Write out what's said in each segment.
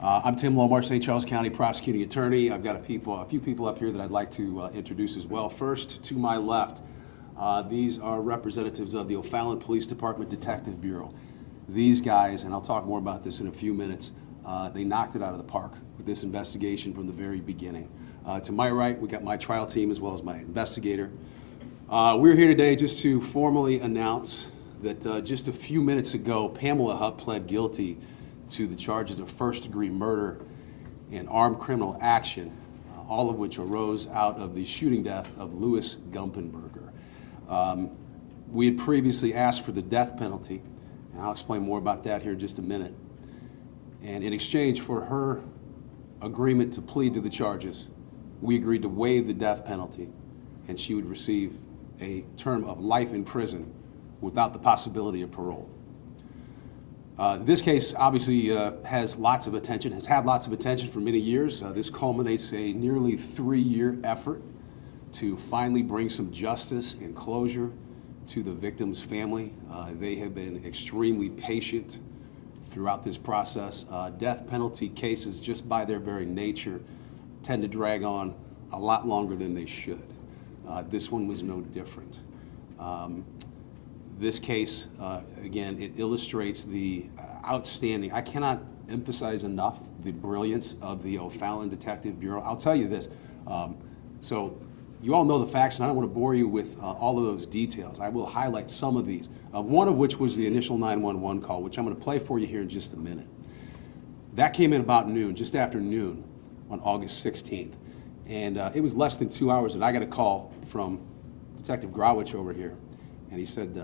I'm Tim Lohmar, St. Charles County Prosecuting Attorney. I've got a few people up here that I'd like to introduce as well. First, to my left, these are representatives of the O'Fallon Police Department Detective Bureau. These guys, and I'll talk more about this in a few minutes, they knocked it out of the park with this investigation from the very beginning. To my right, we got my trial team as well as my investigator. We're here today just to formally announce that just a few minutes ago, Pamela Hupp pled guilty to the charges of first-degree murder and armed criminal action, all of which arose out of the shooting death of Louis Gumpenberger. We had previously asked for the death penalty, and I'll explain more about that here in just a minute. And in exchange for her agreement to plead to the charges, we agreed to waive the death penalty, and she would receive a term of life in prison without the possibility of parole. This case obviously has had lots of attention for many years. This culminates a nearly 3-year effort to finally bring some justice and closure to the victim's family. They have been extremely patient throughout this process. Death penalty cases, just by their very nature, tend to drag on a lot longer than they should. This one was no different. This case, again, it illustrates the outstanding, I cannot emphasize enough the brilliance of the O'Fallon Detective Bureau. I'll tell you this, so you all know the facts, and I don't want to bore you with all of those details. I will highlight some of these, one of which was the initial 911 call, which I'm going to play for you here in just a minute. That came in about noon, just after noon on August 16th, and it was less than 2 hours that I got a call from Detective Grawich over here. And he said,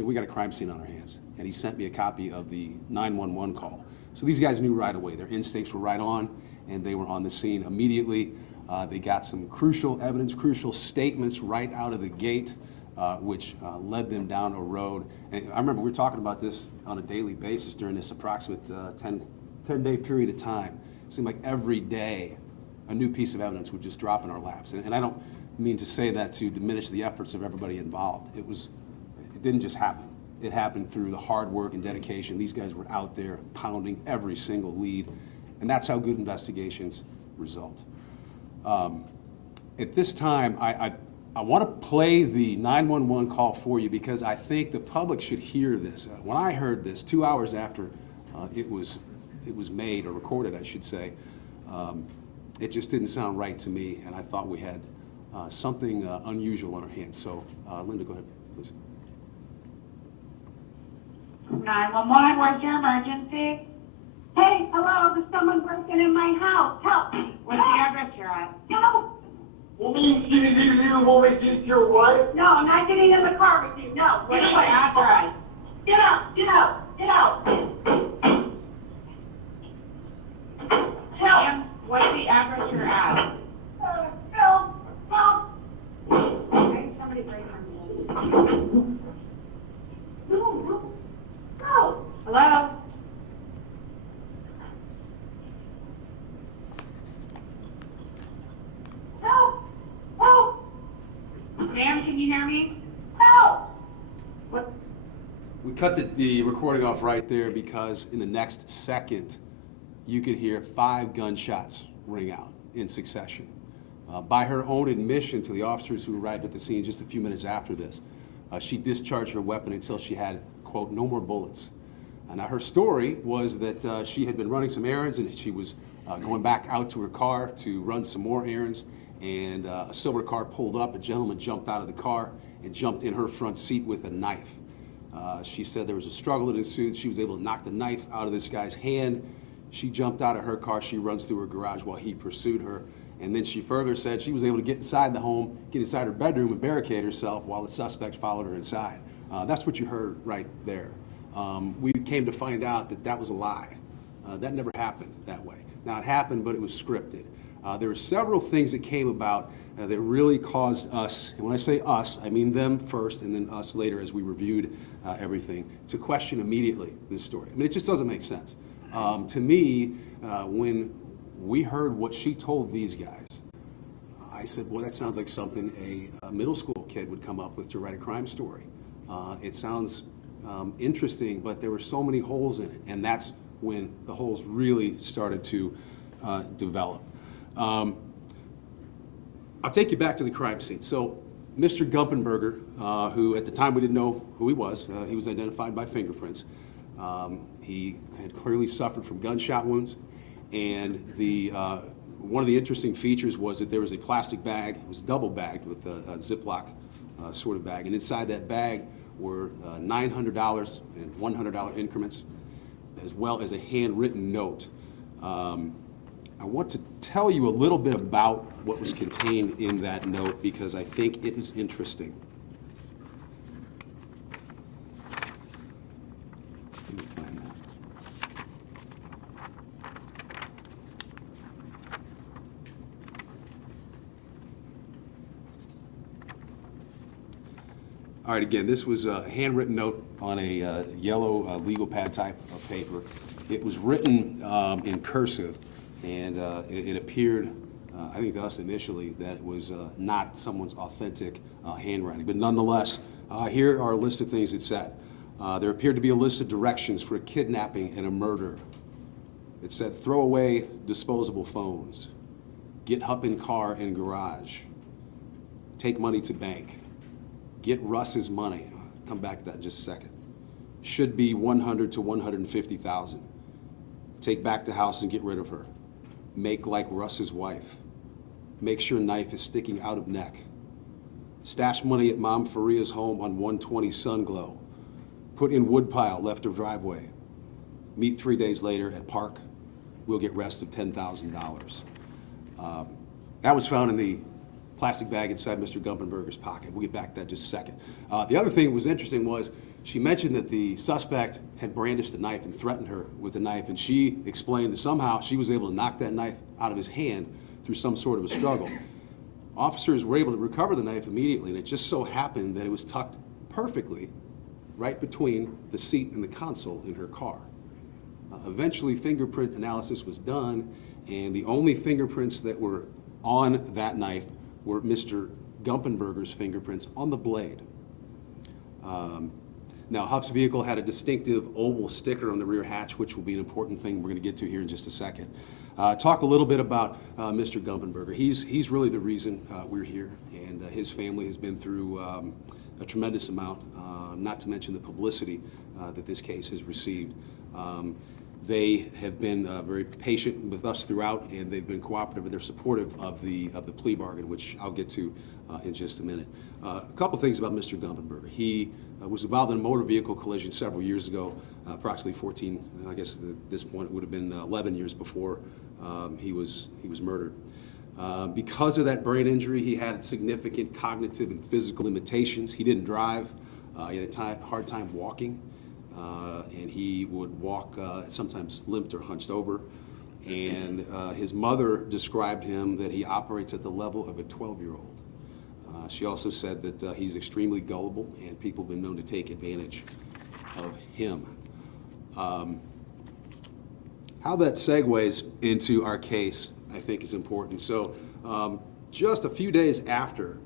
we got a crime scene on our hands. And he sent me a copy of the 911 call. So these guys knew right away. Their instincts were right on, and they were on the scene immediately. They got some crucial evidence, crucial statements right out of the gate, which led them down a road. And I remember we were talking about this on a daily basis during this approximate 10-day period of time. It seemed like every day a new piece of evidence would just drop in our laps. And I don't mean to say that to diminish the efforts of everybody involved. It didn't just happen. It happened through the hard work and dedication. These guys were out there pounding every single lead, and that's how good investigations result. At this time, I want to play the 911 call for you because I think the public should hear this. When I heard this 2 hours after it was made, or recorded, I should say, it just didn't sound right to me, and I thought we had something unusual on our hands. So, Linda, go ahead, please. 911, what's your emergency? Hey, hello, there's someone breaking in my house. Help me. What's the address you're at? No. You mean you want me to get your wife? No, I'm not getting in the car with you. No. What's your address? Get out, get out, get out. Help. What's the address you're at? Help, help. Okay, somebody break in. No. Hello? Help! Help! Ma'am, can you hear me? Help! What? We cut the recording off right there because in the next second, you could hear 5 gunshots ring out in succession. By her own admission to the officers who arrived at the scene just a few minutes after this, she discharged her weapon until she had, quote, no more bullets. Now, her story was that she had been running some errands and she was going back out to her car to run some more errands, and a silver car pulled up. A gentleman jumped out of the car and jumped in her front seat with a knife. She said there was a struggle that ensued. She was able to knock the knife out of this guy's hand. She jumped out of her car. She runs through her garage while he pursued her. And then she further said she was able to get inside the home, get inside her bedroom and barricade herself while the suspect followed her inside. That's what you heard right there. We came to find out that that was a lie. That never happened that way. Now, it happened, but it was scripted. There were several things that came about that really caused us, and when I say us, I mean them first and then us later as we reviewed everything, to question immediately this story. I mean, it just doesn't make sense. To me, when we heard what she told these guys, I said, well, that sounds like something a middle school kid would come up with to write a crime story. It sounds interesting, but there were so many holes in it, and that's when the holes really started to develop. I'll take you back to the crime scene. So Mr. Gumpenberger, who at the time we didn't know who he was identified by fingerprints. He had clearly suffered from gunshot wounds, and one of the interesting features was that there was a plastic bag. It was double bagged with a Ziploc sort of bag, and inside that bag were $900 and $100 increments, as well as a handwritten note. I want to tell you a little bit about what was contained in that note because I think it is interesting. Let me find that. All right, again, this was a handwritten note on a yellow legal pad type of paper. It was written in cursive, and it appeared, I think to us initially, that it was not someone's authentic handwriting. But nonetheless, here are a list of things it said. There appeared to be a list of directions for a kidnapping and a murder. It said, throw away disposable phones, get Hupp in car and garage, take money to bank, get Russ's money. I'll come back to that in just a second. Should be 100 to 150,000. Take back the house and get rid of her. Make like Russ's wife. Make sure knife is sticking out of neck. Stash money at Mom Faria's home on 120 Sunglow. Put in woodpile left of driveway. Meet 3 days later at park. We'll get rest of $10,000. That was found in the plastic bag inside Mr. Gumpenberger's pocket. We'll get back to that in just a second. The other thing that was interesting was she mentioned that the suspect had brandished a knife and threatened her with the knife, and she explained that somehow she was able to knock that knife out of his hand through some sort of a struggle. Officers were able to recover the knife immediately, and it just so happened that it was tucked perfectly right between the seat and the console in her car. Eventually, fingerprint analysis was done, and the only fingerprints that were on that knife were Mr. Gumpenberger's fingerprints on the blade. Now, Hupp's vehicle had a distinctive oval sticker on the rear hatch, which will be an important thing we're going to get to here in just a second. Talk a little bit about Mr. Gumpenberger. He's really the reason we're here, and his family has been through a tremendous amount, not to mention the publicity that this case has received. They have been very patient with us throughout, and they've been cooperative and they're supportive of the plea bargain, which I'll get to in just a minute. A couple things about Mr. Gumpenberger. He was involved in a motor vehicle collision several years ago, approximately 14, I guess at this point it would have been 11 years before he was murdered. Because of that brain injury, he had significant cognitive and physical limitations. He didn't drive. He had a hard time walking. And he would walk sometimes limped or hunched over. And his mother described him that he operates at the level of a 12-year-old. She also said that he's extremely gullible, and people have been known to take advantage of him. How that segues into our case, I think, is important. So just a few days after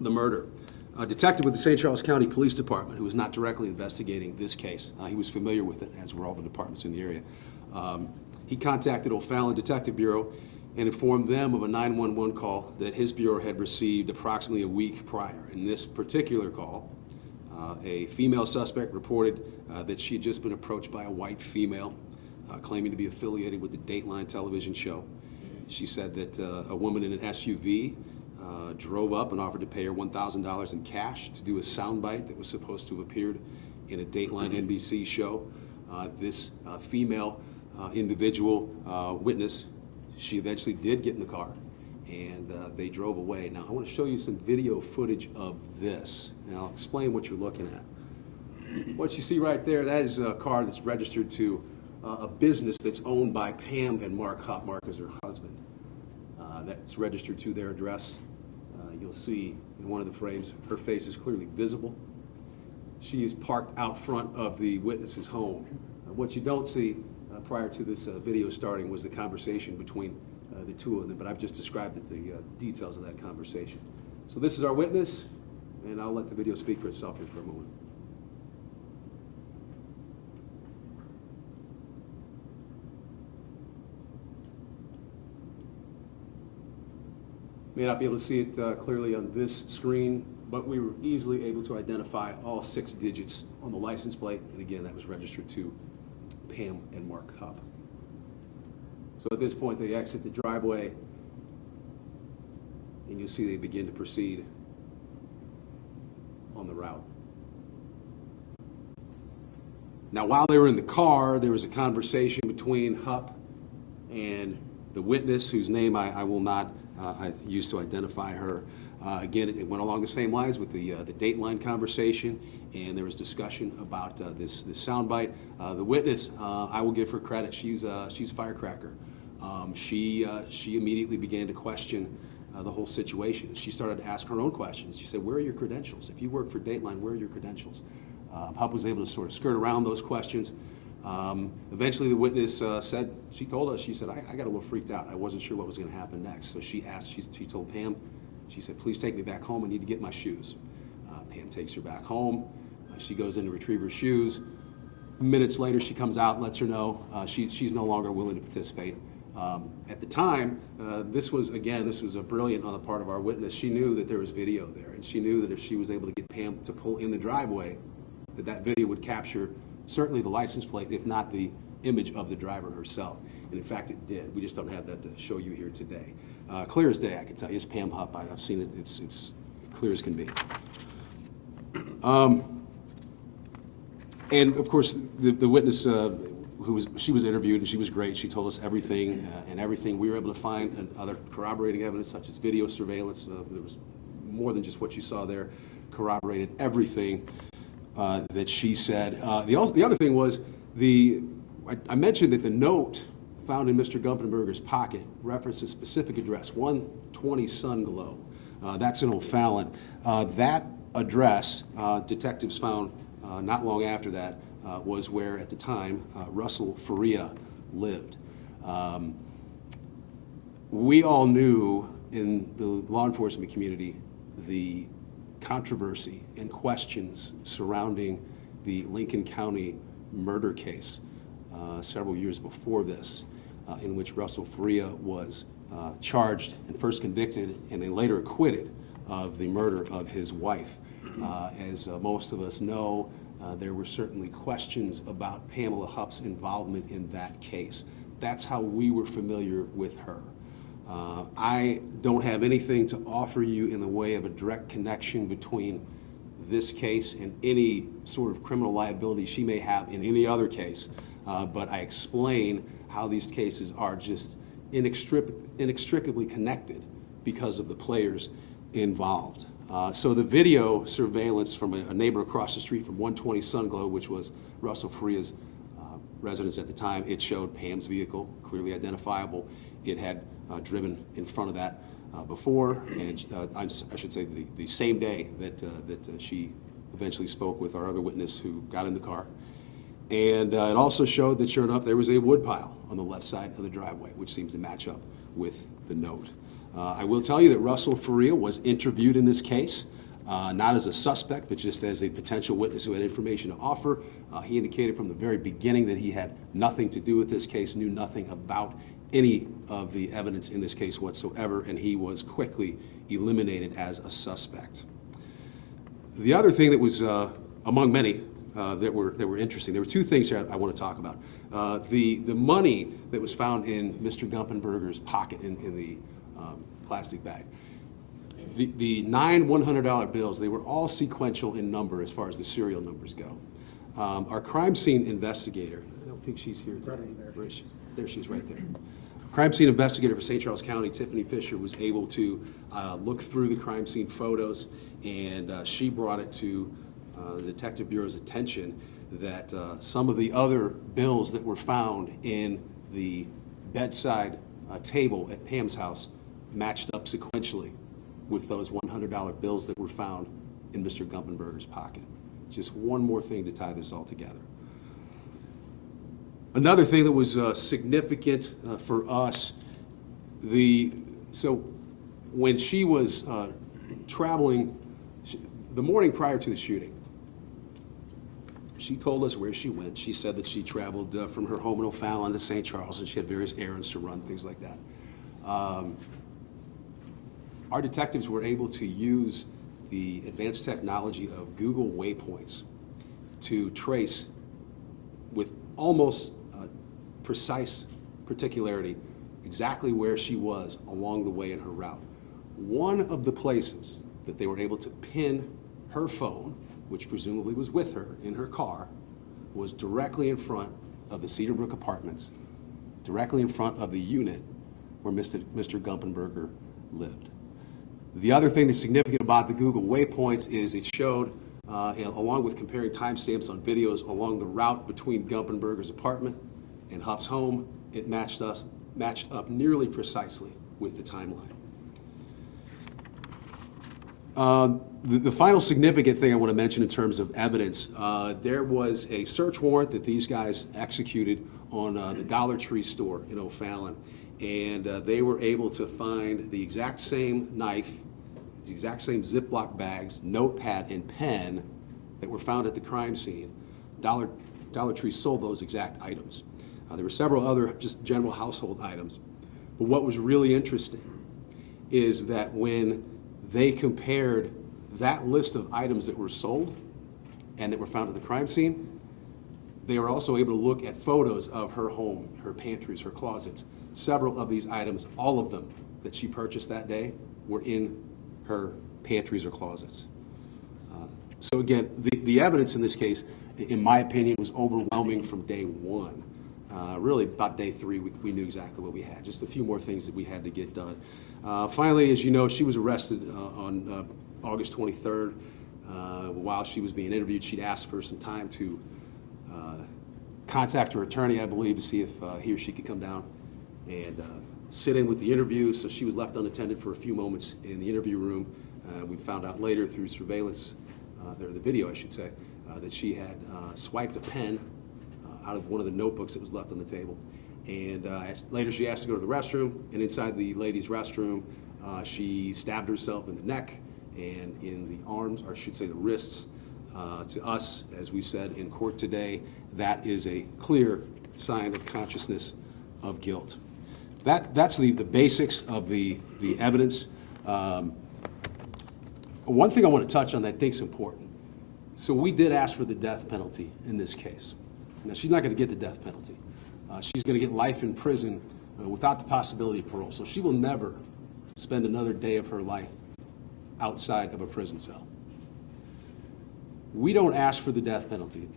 the murder, a detective with the St. Charles County Police Department, who was not directly investigating this case, he was familiar with it, as were all the departments in the area. He contacted O'Fallon Detective Bureau and informed them of a 911 call that his bureau had received approximately a week prior. In this particular call, a female suspect reported that she had just been approached by a white female claiming to be affiliated with the Dateline television show. She said that a woman in an SUV drove up and offered to pay her $1,000 in cash to do a soundbite that was supposed to have appeared in a Dateline NBC show. This female individual witness, she eventually did get in the car, and they drove away. Now, I want to show you some video footage of this, and I'll explain what you're looking at. What you see right there, that is a car that's registered to a business that's owned by Pam and Mark Hupp. Mark is her husband. That's registered to their address. You'll see in one of the frames, her face is clearly visible. She is parked out front of the witness's home. What you don't see prior to this video starting was the conversation between the two of them, but I've just described the details of that conversation. So this is our witness, and I'll let the video speak for itself here for a moment. May not be able to see it clearly on this screen, but we were easily able to identify all 6 digits on the license plate, and again, that was registered to Pam and Mark Hupp. So at this point, they exit the driveway, and you see they begin to proceed on the route. Now, while they were in the car, there was a conversation between Hupp and the witness, whose name I will not use to identify her. Again, it went along the same lines with the Dateline conversation, and there was discussion about this soundbite. The witness, I will give her credit. She's a firecracker. She immediately began to question the whole situation. She started to ask her own questions. She said, "Where are your credentials? If you work for Dateline, where are your credentials?" Hupp was able to sort of skirt around those questions. Eventually, the witness said, she told us, she said, I got a little freaked out. I wasn't sure what was going to happen next. So she told Pam, she said, "Please take me back home. I need to get my shoes." Pam takes her back home. She goes in to retrieve her shoes. Minutes later, she comes out and lets her know she's no longer willing to participate. At the time, this was a brilliant on the part of our witness. She knew that there was video there, and she knew that if she was able to get Pam to pull in the driveway, that video would capture certainly the license plate, if not the image of the driver herself. And in fact, it did. We just don't have that to show you here today. Clear as day, I can tell you. It's Pam Hupp. I've seen it. It's clear as can be. And of course, the witness, she was interviewed, and she was great. She told us everything and everything. We were able to find other corroborating evidence, such as video surveillance. There was more than just what you saw there. Corroborated everything that she said. The other thing was I mentioned that the note found in Mr. Gumpenberger's pocket referenced a specific address, 120 Sunglow. That's in O'Fallon. That address, detectives found not long after that, was where, at the time, Russell Faria lived. We all knew in the law enforcement community the controversy and questions surrounding the Lincoln County murder case several years before this, in which Russell Faria was charged and first convicted and then later acquitted of the murder of his wife. As most of us know, there were certainly questions about Pamela Hupp's involvement in that case. That's how we were familiar with her. I don't have anything to offer you in the way of a direct connection between this case and any sort of criminal liability she may have in any other case, but I explain how these cases are just inextricably connected because of the players involved. So the video surveillance from a neighbor across the street from 120 Sunglow, which was Russell Faria's residence at the time, it showed Pam's vehicle, clearly identifiable. It had driven in front of that before, and I should say the same day that she eventually spoke with our other witness who got in the car. And it also showed that, sure enough, there was a wood pile on the left side of the driveway, which seems to match up with the note. I will tell you that Russell Faria was interviewed in this case, not as a suspect, but just as a potential witness who had information to offer. He indicated from the very beginning that he had nothing to do with this case, knew nothing about any of the evidence in this case whatsoever, and he was quickly eliminated as a suspect. The other thing that was, among many that were interesting, there were 2 things here I want to talk about. The money that was found in Mr. Gumpenberger's pocket in the plastic bag. The 9 $100 bills, they were all sequential in number as far as the serial numbers go. Our crime scene investigator, I don't think she's here today. Where is she? There she is, right there. Crime scene investigator for St. Charles County, Tiffany Fisher, was able to look through the crime scene photos, and she brought it to the Detective Bureau's attention that some of the other bills that were found in the bedside table at Pam's house matched up sequentially with those $100 bills that were found in Mr. Gumpenberger's pocket. Just one more thing to tie this all together. Another thing that was significant for us, so when she was traveling, the morning prior to the shooting, she told us where she went. She said that she traveled from her home in O'Fallon to St. Charles, and she had various errands to run, things like that. our detectives were able to use the advanced technology of Google waypoints to trace with almost precise particularity exactly where she was along the way in her route. One of the places that they were able to pin her phone, which presumably was with her in her car, was directly in front of the Cedarbrook Apartments, directly in front of the unit where Mr. Gumpenberger lived. The other thing that's significant about the Google waypoints is it showed, along with comparing timestamps on videos along the route between Gumpenberger's apartment and Hupp's home, it matched up nearly precisely with the timeline. The final significant thing I want to mention in terms of evidence, there was a search warrant that these guys executed on the Dollar Tree store in O'Fallon, and they were able to find the exact same knife, the exact same Ziploc bags, notepad, and pen that were found at the crime scene. Dollar Tree sold those exact items. There were several other just general household items, but what was really interesting is that when they compared that list of items that were sold and that were found at the crime scene, they were also able to look at photos of her home, her pantries, her closets. Several of these items, all of them that she purchased that day, were in her pantries or closets. So again, the evidence in this case, in my opinion, was overwhelming from day one. Really, about day three, we knew exactly what we had. Just a few more things that we had to get done. Finally, as you know, she was arrested on August 23rd. While she was being interviewed, she'd asked for some time to contact her attorney, I believe, to see if he or she could come down and sit in with the interview. So she was left unattended for a few moments in the interview room. We found out later through surveillance, or the video, I should say, that she had swiped a pen out of one of the notebooks that was left on the table. And later she asked to go to the restroom, and inside the ladies' restroom, she stabbed herself in the neck and in the arms, or I should say the wrists. To us, as we said in court today, that is a clear sign of consciousness of guilt. That's the basics of the evidence. One thing I want to touch on that I think is important. So we did ask for the death penalty in this case. Now, she's not going to get the death penalty. She's going to get life in prison without the possibility of parole. So she will never spend another day of her life outside of a prison cell. We don't ask for the death penalty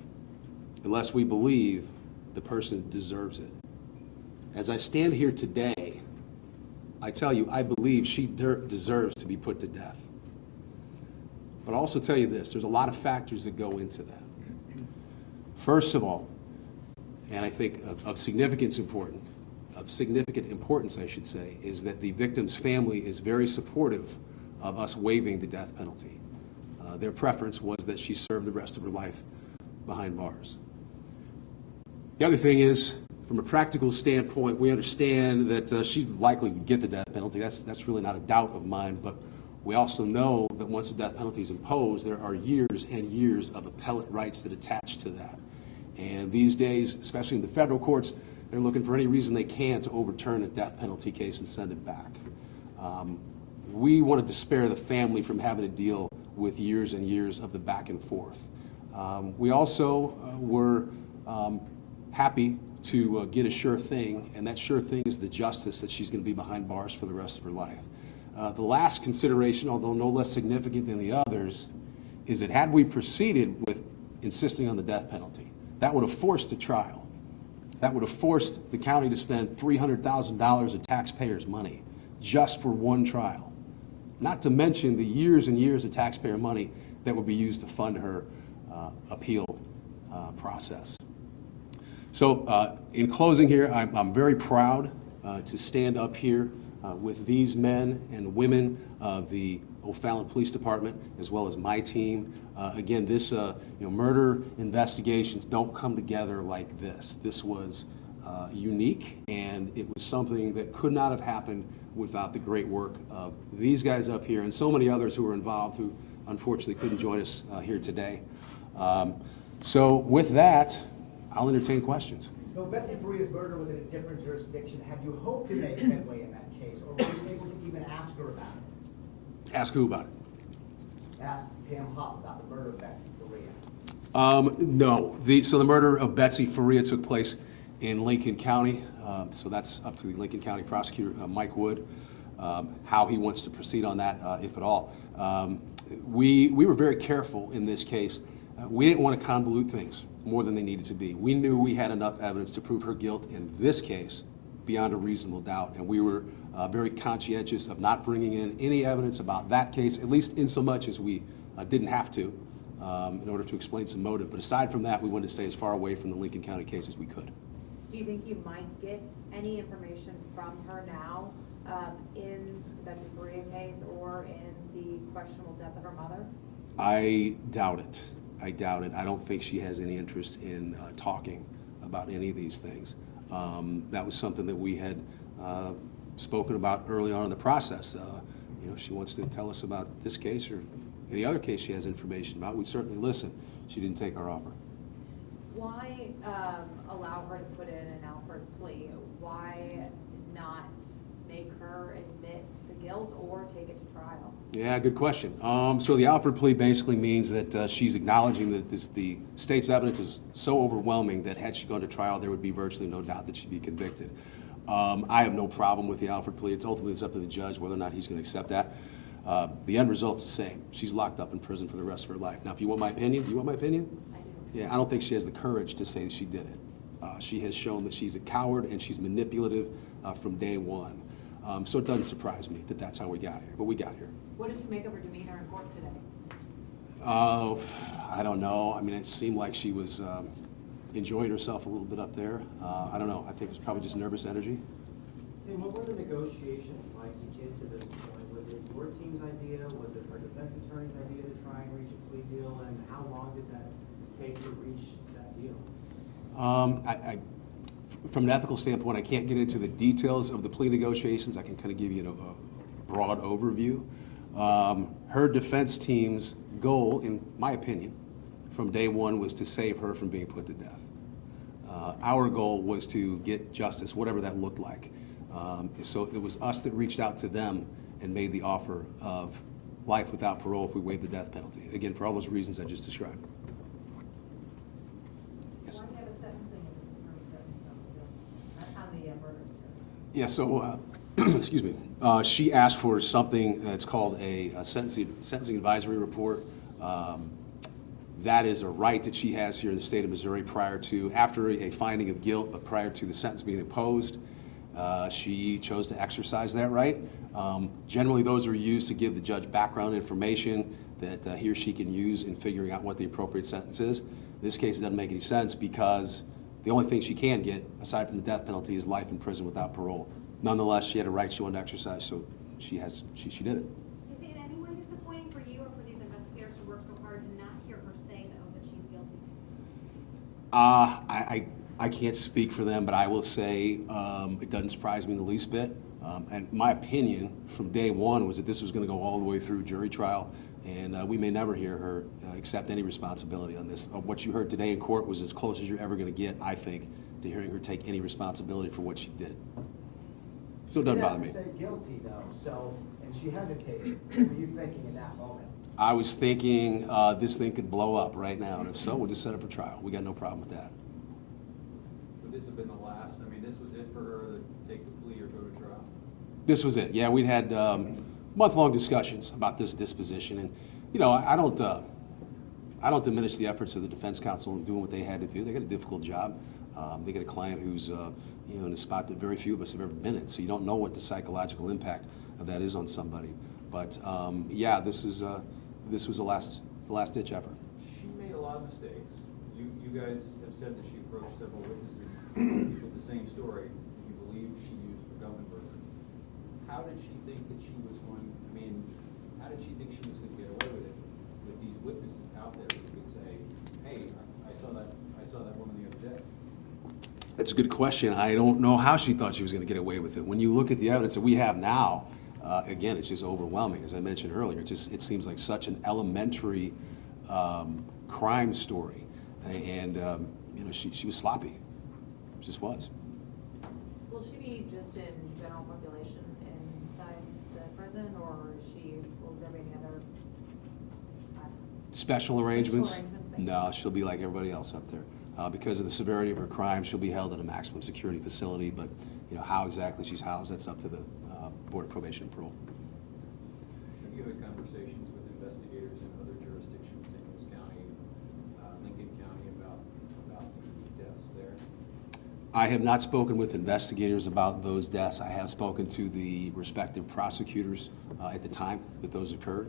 unless we believe the person deserves it. As I stand here today, I tell you, I believe she deserves to be put to death. But I'll also tell you this, there's a lot of factors that go into that. First of all, and I think of significant importance, I should say, is that the victim's family is very supportive of us waiving the death penalty. Their preference was that she serve the rest of her life behind bars. The other thing is, from a practical standpoint, we understand that she likely would get the death penalty. That's really not a doubt of mine, but we also know that once the death penalty is imposed, there are years and years of appellate rights that attach to that. And these days, especially in the federal courts, they're looking for any reason they can to overturn a death penalty case and send it back. We wanted to spare the family from having to deal with years and years of the back and forth. We also were happy to get a sure thing, and that sure thing is the justice that she's going to be behind bars for the rest of her life. The last consideration, although no less significant than the others, is that had we proceeded with insisting on the death penalty, that would have forced a trial. That would have forced the county to spend $300,000 of taxpayers' money just for one trial, not to mention the years and years of taxpayer money that would be used to fund her appeal process. So in closing here, I'm very proud to stand up here with these men and women of the O'Fallon Police Department, as well as my team. Again, this murder investigations don't come together like this. This was unique, and it was something that could not have happened without the great work of these guys up here and so many others who were involved who unfortunately couldn't join us here today. So with that, I'll entertain questions. Though Betsy Faría's murder was in a different jurisdiction, had you hoped to make headway in that case, or were you able to even ask her about it? Ask who about it? Ask Pam Hupp about the murder of Betsy Faria. No. So the murder of Betsy Faria took place in Lincoln County. So that's up to the Lincoln County prosecutor, Mike Wood, how he wants to proceed on that, if at all. We were very careful in this case. We didn't want to convolute things more than they needed to be. We knew we had enough evidence to prove her guilt in this case beyond a reasonable doubt, and we were very conscientious of not bringing in any evidence about that case, at least in so much as we didn't have to, in order to explain some motive. But aside from that, we wanted to stay as far away from the Lincoln County case as we could. Do you think you might get any information from her now in the Betsy Faria case or in the questionable death of her mother? I doubt it. I doubt it. I don't think she has any interest in talking about any of these things. That was something that we had spoken about early on in the process. You know, she wants to tell us about this case or any other case she has information about. We'd certainly listen. She didn't take our offer. Why allow her to put in an Alford plea? Why not make her admit the guilt or take it to trial? Yeah, good question. So the Alford plea basically means that she's acknowledging that the state's evidence is so overwhelming that had she gone to trial, there would be virtually no doubt that she'd be convicted. I have no problem with the Alford plea. It's ultimately up to the judge whether or not he's going to accept that. The end result's the same. She's locked up in prison for the rest of her life. Now, if you want my opinion, do you want my opinion? I do. Yeah, I don't think she has the courage to say that she did it. She has shown that she's a coward and she's manipulative from day one. So it doesn't surprise me that that's how we got here, but we got here. What did you make of her demeanor in court today? I don't know. I mean, it seemed like she was enjoying herself a little bit up there. I don't know. I think it was probably just nervous energy. Tim, what were the negotiations like to get to this point? Was it your team's idea? Was it her defense attorney's idea to try and reach a plea deal? And how long did that take to reach that deal? From an ethical standpoint, I can't get into the details of the plea negotiations. I can kind of give you a broad overview. Her defense team's goal, in my opinion, from day one was to save her from being put to death. Our goal was to get justice, whatever that looked like. So it was us that reached out to them and made the offer of life without parole if we waived the death penalty. Again, for all those reasons I just described. Yes. Why do you have a sentencing in this first sentence on the murder? Yeah, so, excuse me, she asked for something that's called a sentencing advisory report. That is a right that she has here in the state of Missouri after a finding of guilt, but prior to the sentence being imposed. She chose to exercise that right. Generally, those are used to give the judge background information that he or she can use in figuring out what the appropriate sentence is. In this case, it doesn't make any sense because the only thing she can get, aside from the death penalty, is life in prison without parole. Nonetheless, she had a right she wanted to exercise, so she did it. Is it in any way disappointing for you or for these investigators who work so hard to not hear her say, though, that she's guilty? I can't speak for them, but I will say it doesn't surprise me in the least bit. And my opinion from day one was that this was going to go all the way through jury trial, and we may never hear her accept any responsibility on this. What you heard today in court was as close as you're ever going to get, I think, to hearing her take any responsibility for what she did. So it doesn't bother me. She didn't have to say guilty, though, and she hesitated. What were you thinking in that moment? I was thinking this thing could blow up right now, and if so, we'll just set it for trial. We got no problem with that. Would this have been the last? I mean, this was it for her to take the plea or go to trial? This was it. Yeah, we'd had month-long discussions about this disposition, and you know, I don't diminish the efforts of the defense counsel in doing what they had to do. They got a difficult job. They got a client who's you know, in a spot that very few of us have ever been in, so you don't know what the psychological impact of that is on somebody. But yeah, this was the last-ditch effort. She made a lot of mistakes. You guys have said that she approached several witnesses with the same story. You believe she used for Gumpenberger. How did she think that she was going? I mean, how did she think she was going to get away with it with these witnesses out there who could say, "Hey, I saw that woman the other day"? That's a good question. I don't know how she thought she was going to get away with it. When you look at the evidence that we have now, again, it's just overwhelming. As I mentioned earlier, it seems like such an elementary crime story, and you know, she was sloppy. She just was. Will she be just in general population inside the prison, or will there be any other? Special arrangements? arrangements? No, she'll be like everybody else up there. Because of the severity of her crime, she'll be held at a maximum security facility, but how exactly she's housed, that's up to the Board of Probation and Parole. Have you had conversations with investigators in other jurisdictions, St. Louis County, Lincoln County, about the deaths there? I have not spoken with investigators about those deaths. I have spoken to the respective prosecutors at the time that those occurred,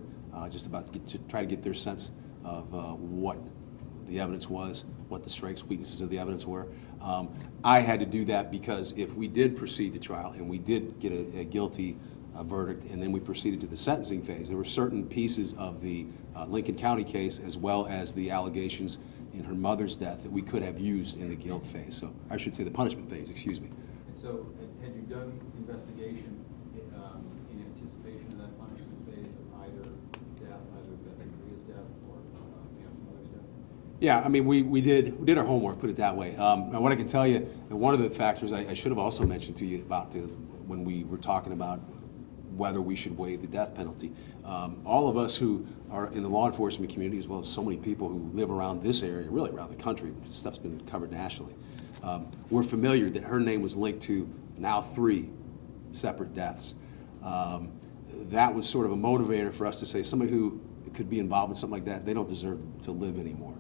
just about to try to get their sense of what the evidence was, what the strengths, weaknesses of the evidence were. I had to do that because if we did proceed to trial and we did get a guilty verdict and then we proceeded to the sentencing phase, there were certain pieces of the Lincoln County case as well as the allegations in her mother's death that we could have used in the guilt phase. So I should say the punishment phase, excuse me. And so, had you done investigation in anticipation of that punishment phase of either death, either Betsy Maria's death or Pam's mother's death? Yeah, I mean, we did our homework, put it that way. Now what I can tell you, and one of the factors I should have also mentioned to you about when we were talking about whether we should waive the death penalty. All of us who are in the law enforcement community, as well as so many people who live around this area, really around the country, stuff's been covered nationally, we're familiar that her name was linked to now 3 separate deaths. That was sort of a motivator for us to say somebody who could be involved in something like that, they don't deserve to live anymore.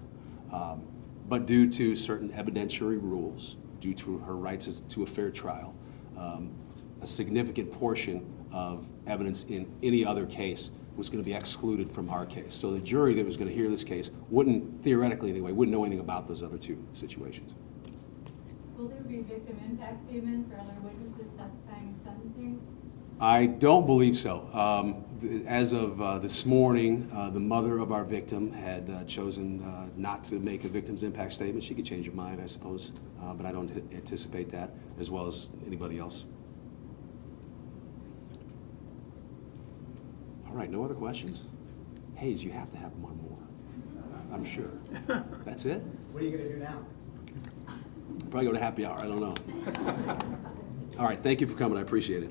But due to certain evidentiary rules, due to her rights to a fair trial, a significant portion of evidence in any other case was going to be excluded from our case. So the jury that was going to hear this case wouldn't, theoretically anyway, wouldn't know anything about those other 2 situations. Will there be victim impact statements or other witnesses testifying in sentencing? I don't believe so. As of this morning, the mother of our victim had chosen not to make a victim's impact statement. She could change her mind, I suppose, but I don't anticipate that, as well as anybody else. All right, no other questions? Hayes, you have to have one more, I'm sure. That's it? What are you gonna do now? Probably go to happy hour, I don't know. All right, thank you for coming, I appreciate it.